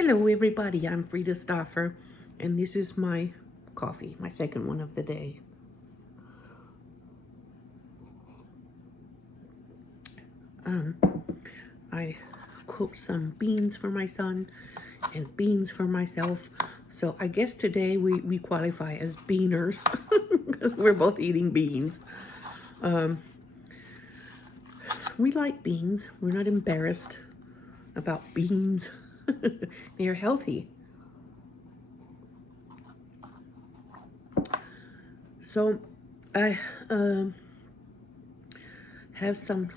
Hello everybody, I'm Frida Stoffer, and this is my coffee, my second one of the day. I cooked some beans for my son and beans for myself. So I guess today we qualify as beaners because we're both eating beans. We like beans. We're not embarrassed about beans. They're healthy. So I have some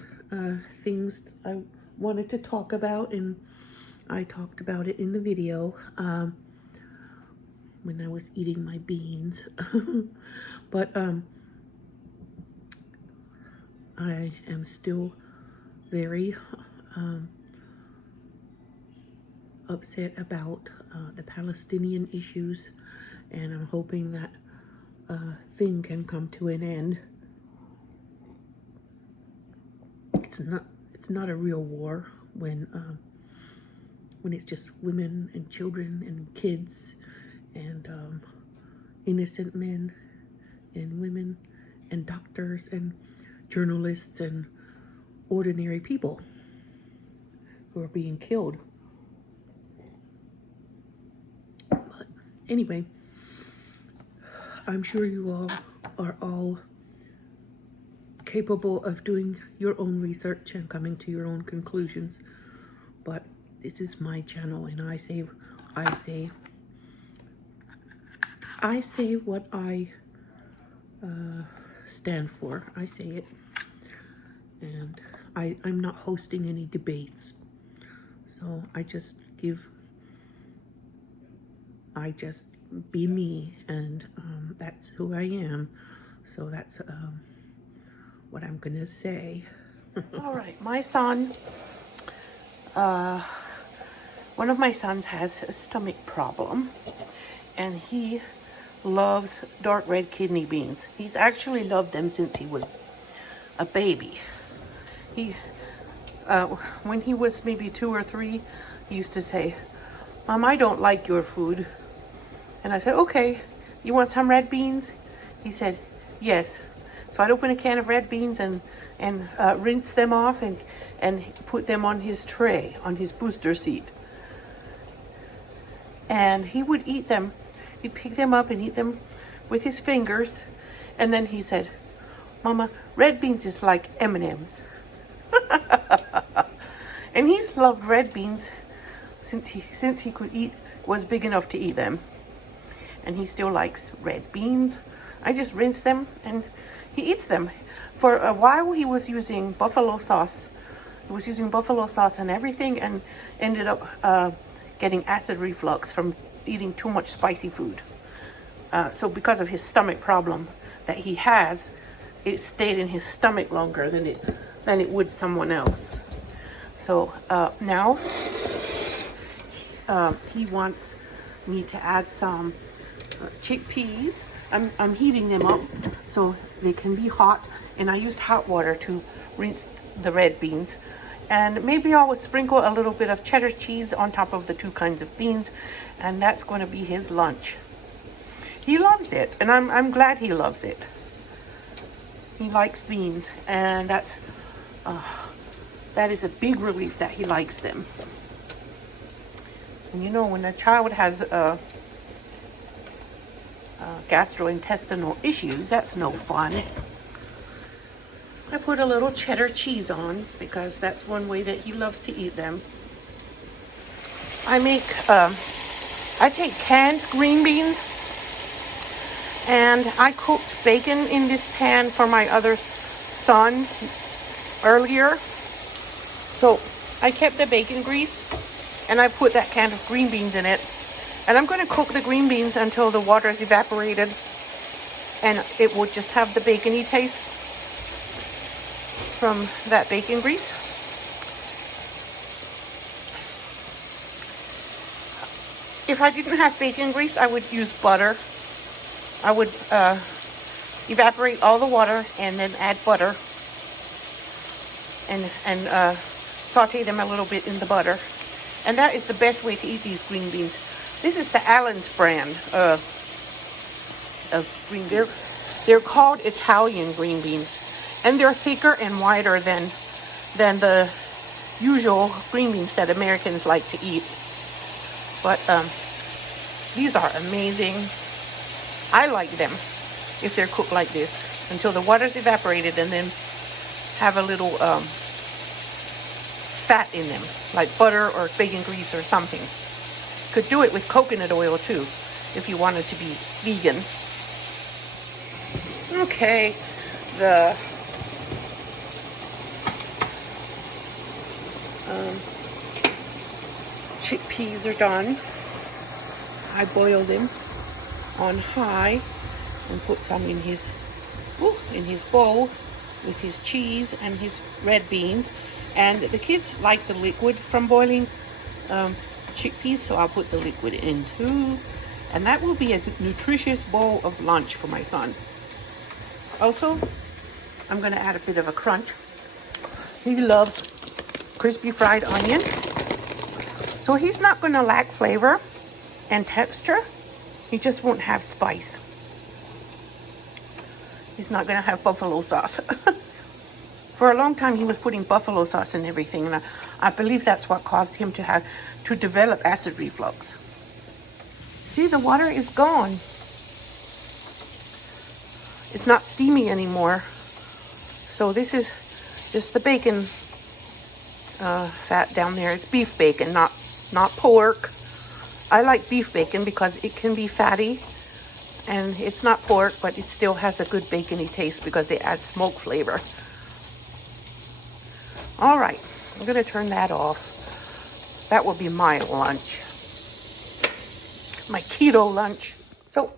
things I wanted to talk about, and I talked about it in the video when I was eating my beans. But I am still very upset about the Palestinian issues, and I'm hoping that thing can come to an end. It's not a real war when it's just women and children and kids and innocent men and women and doctors and journalists and ordinary people who are being killed. But anyway, I'm sure you all are capable of doing your own research and coming to your own conclusions, but this is my channel, and I say what I stand for. I say it, and I'm not hosting any debates, so I just be me, and that's who I am. So that's what I'm gonna say. All right, my son, one of my sons has a stomach problem, and he loves dark red kidney beans. He's actually loved them since he was a baby. He, when he was maybe 2 or 3, he used to say, "Mom, I don't like your food." And I said, "Okay, you want some red beans?" He said, "Yes." So I'd open a can of red beans and rinse them off and put them on his tray, on his booster seat. And he would eat them. He'd pick them up and eat them with his fingers. And then he said, "Mama, red beans is like M&Ms." And he's loved red beans since he was big enough to eat them. And he still likes red beans. I just rinse them and he eats them. For a while he was using buffalo sauce. He was using buffalo sauce and everything, and ended up getting acid reflux from eating too much spicy food. So because of his stomach problem that he has, it stayed in his stomach longer than it would someone else. So now he wants me to add some chickpeas. I'm heating them up so they can be hot, and I used hot water to rinse the red beans. And maybe I will sprinkle a little bit of cheddar cheese on top of the 2 kinds of beans, and that's going to be his lunch. He loves it, and I'm glad he loves it. He likes beans, and that is a big relief that he likes them. And you know, when a child has gastrointestinal issues, that's no fun. I put a little cheddar cheese on because that's one way that he loves to eat them. I take canned green beans, and I cooked bacon in this pan for my other son earlier. So I kept the bacon grease, and I put that can of green beans in it. And I'm going to cook the green beans until the water is evaporated, and it will just have the bacony taste from that bacon grease. If I didn't have bacon grease, I would use butter. I would evaporate all the water and then add butter and saute them a little bit in the butter. And that is the best way to eat these green beans. This is the Allen's brand of green beans. They're called Italian green beans. And they're thicker and wider than the usual green beans that Americans like to eat. But these are amazing. I like them if they're cooked like this until the water's evaporated, and then have a little fat in them, like butter or bacon grease or something. Could do it with coconut oil too, if you wanted to be vegan. Okay, the chickpeas are done. I boiled them on high and put some in his bowl with his cheese and his red beans. And the kids like the liquid from boiling chickpeas, so I'll put the liquid in too. And that will be a nutritious bowl of lunch for my son. Also, I'm going to add a bit of a crunch. He loves crispy fried onion, so he's not going to lack flavor and texture. He just won't have spice. He's not going to have buffalo sauce. For a long time, he was putting buffalo sauce in everything, and I believe that's what caused him to develop acid reflux. See, the water is gone. It's not steamy anymore. So this is just the bacon fat down there. It's beef bacon, not pork. I like beef bacon because it can be fatty, and it's not pork, but it still has a good bacony taste because they add smoke flavor. All right, I'm gonna turn that off. That will be my lunch, my keto lunch. So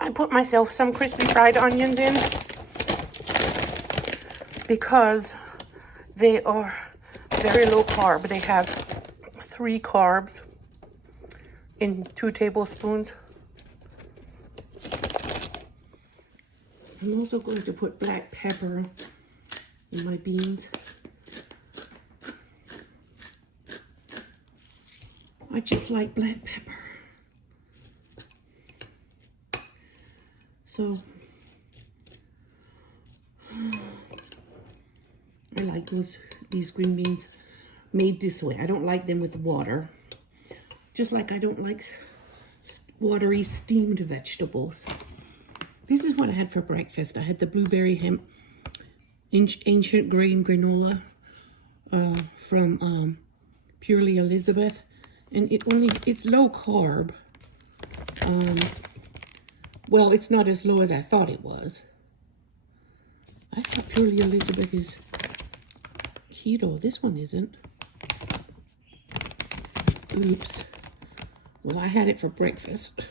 I put myself some crispy fried onions in because they are very low carb. They have 3 carbs in 2 tablespoons. I'm also going to put black pepper in my beans. I just like black pepper. So I like these green beans made this way. I don't like them with water. Just like I don't like watery steamed vegetables. This is what I had for breakfast. I had the blueberry hemp ancient grain granola from Purely Elizabeth. And it's low carb. Well, it's not as low as I thought it was. I thought Purely Elizabeth is keto. This one isn't. Oops. Well, I had it for breakfast.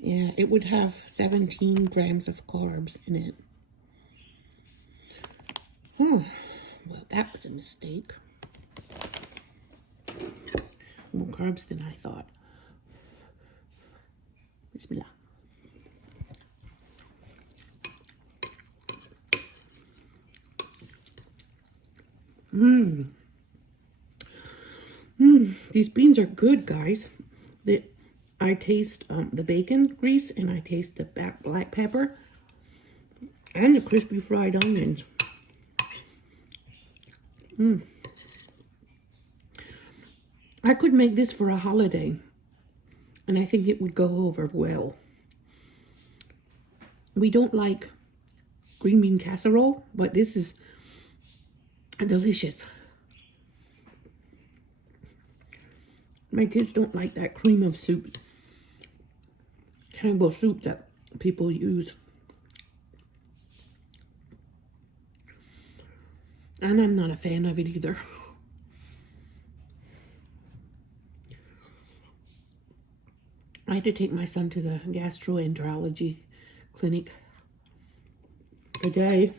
Yeah, it would have 17 grams of carbs in it. Well, that was a mistake. More carbs than I thought. Bismillah. These beans are good, guys. I taste the bacon grease, and I taste the black pepper and the crispy fried onions. I could make this for a holiday, and I think it would go over well. We don't like green bean casserole, but this is delicious. My kids don't like that cream of soup, Campbell soup that people use. And I'm not a fan of it either. I had to take my son to the gastroenterology clinic today.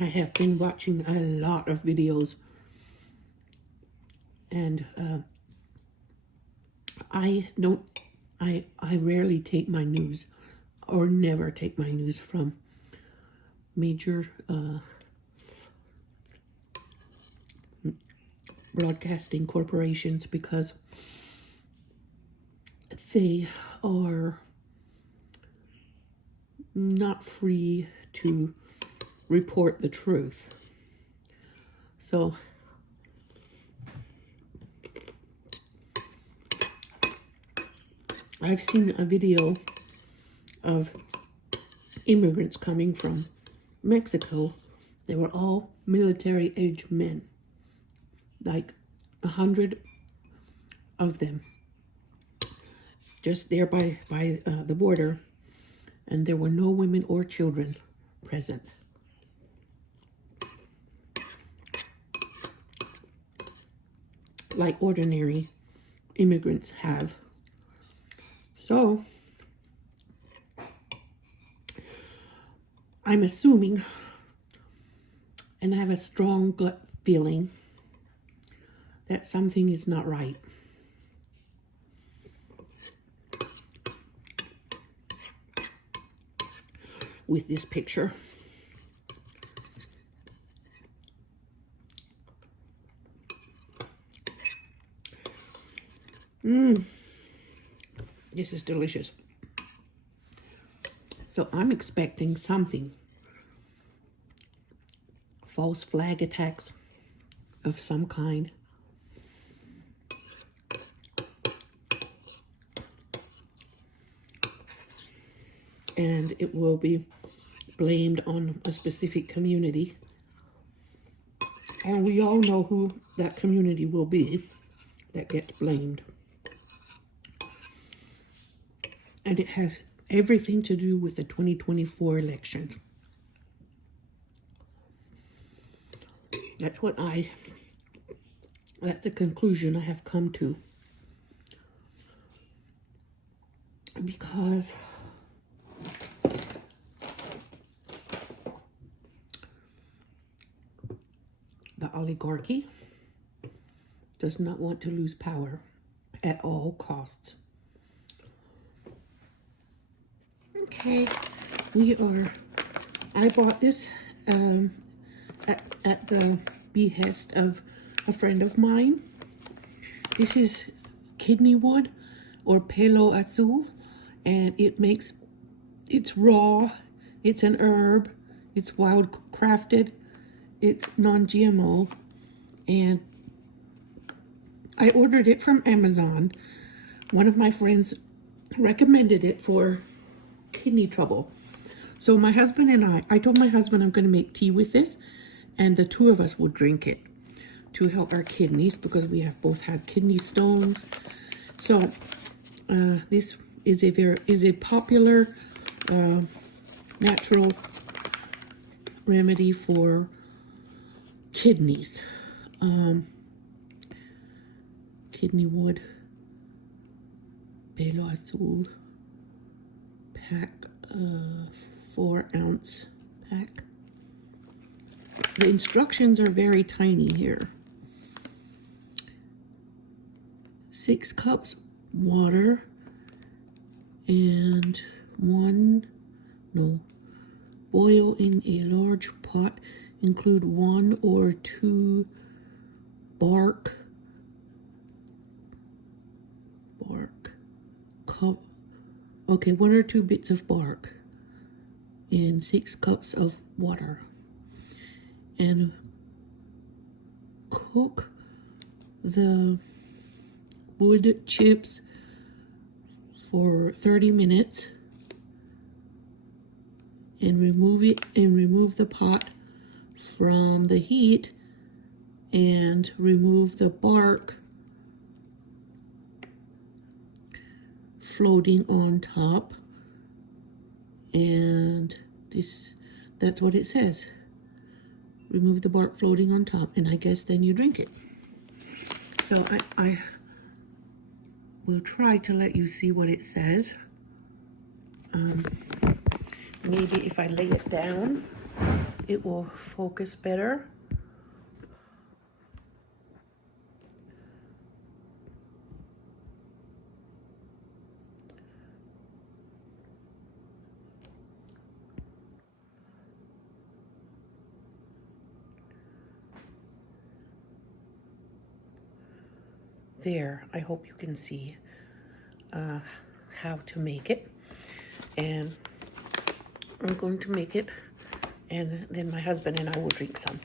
I have been watching a lot of videos, and I rarely take my news, or never take my news from major broadcasting corporations, because they are not free to report the truth. So I've seen a video of immigrants coming from Mexico. They were all military-age men, like 100 of them, just there by the border, and there were no women or children present. Like ordinary immigrants have. So I'm assuming, and I have a strong gut feeling, that something is not right. With this picture. This is delicious. So I'm expecting something. False flag attacks of some kind. And it will be blamed on a specific community. And we all know who that community will be that gets blamed. And it has everything to do with the 2024 elections. That's a conclusion I have come to. Because the oligarchy does not want to lose power at all costs. Okay, I bought this at the behest of a friend of mine. This is kidney wood, or pelo azul, and it's raw, it's an herb, it's wild crafted, it's non-GMO, and I ordered it from Amazon. One of my friends recommended it for kidney trouble. So my husband and I told my husband I'm going to make tea with this, and the two of us will drink it to help our kidneys, because we have both had kidney stones. So this is a popular natural remedy for kidneys. Kidney wood, pelo azul pack, 4-ounce pack. The instructions are very tiny here. 6 cups water and boil in a large pot. Include 1 or 2 1 or 2 bits of bark in 6 cups of water, and cook the wood chips for 30 minutes and remove the pot from the heat and remove the bark floating on top. And that's what it says. Remove the bark floating on top, and I guess then you drink it. So I will try to let you see what it says. Maybe if I lay it down, it will focus better. There, I hope you can see how to make it. And I'm going to make it, and then my husband and I will drink some.